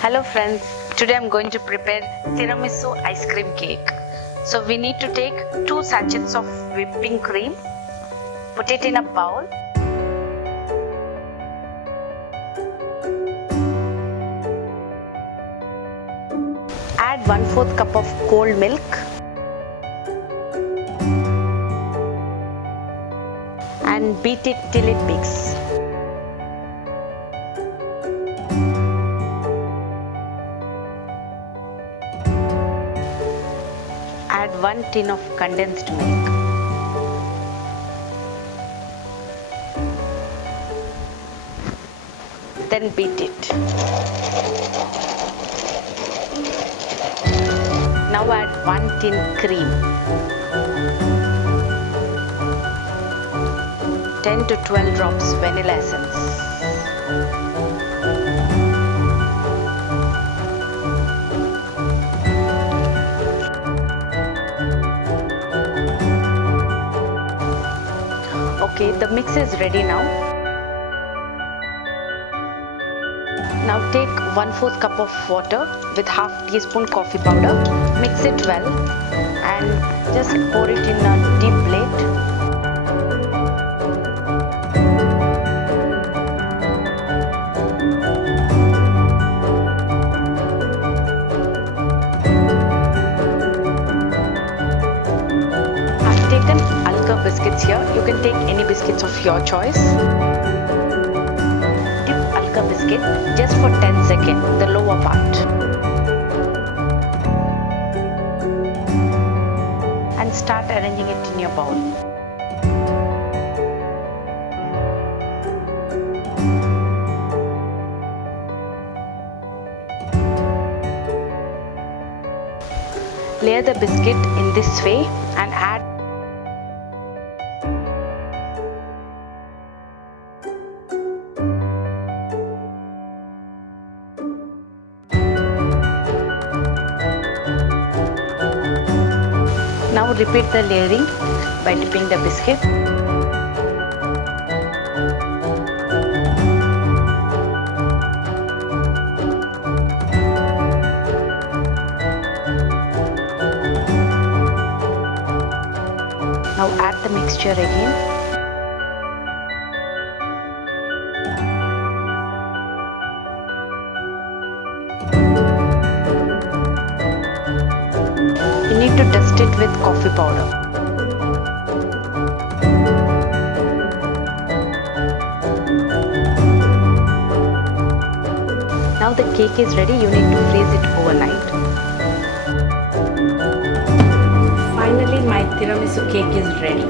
Hello friends, today I'm going to prepare Tiramisu ice cream cake. So we need to take 2 sachets of whipping cream, put it in a bowl. Add 1/4 cup of cold milk and beat it till it mix. Add 1 tin of condensed milk. Then beat it. Now add 1 tin cream. 10 to 12 drops vanilla essence. Okay, the mix is ready now. Now take 1/4 cup of water with half teaspoon coffee powder. Mix it well and just pour it in a deep plate. I've taken Alka biscuits here. You can take any biscuits of your choice. Dip Alka biscuit just for 10 seconds, the lower part. And start arranging it in your bowl. Layer the biscuit in this way and add Now repeat the layering by dipping the biscuit. Now add the mixture again. You need to dust it with coffee powder. Now the cake is ready. You need to freeze it overnight. Finally, my tiramisu cake is ready.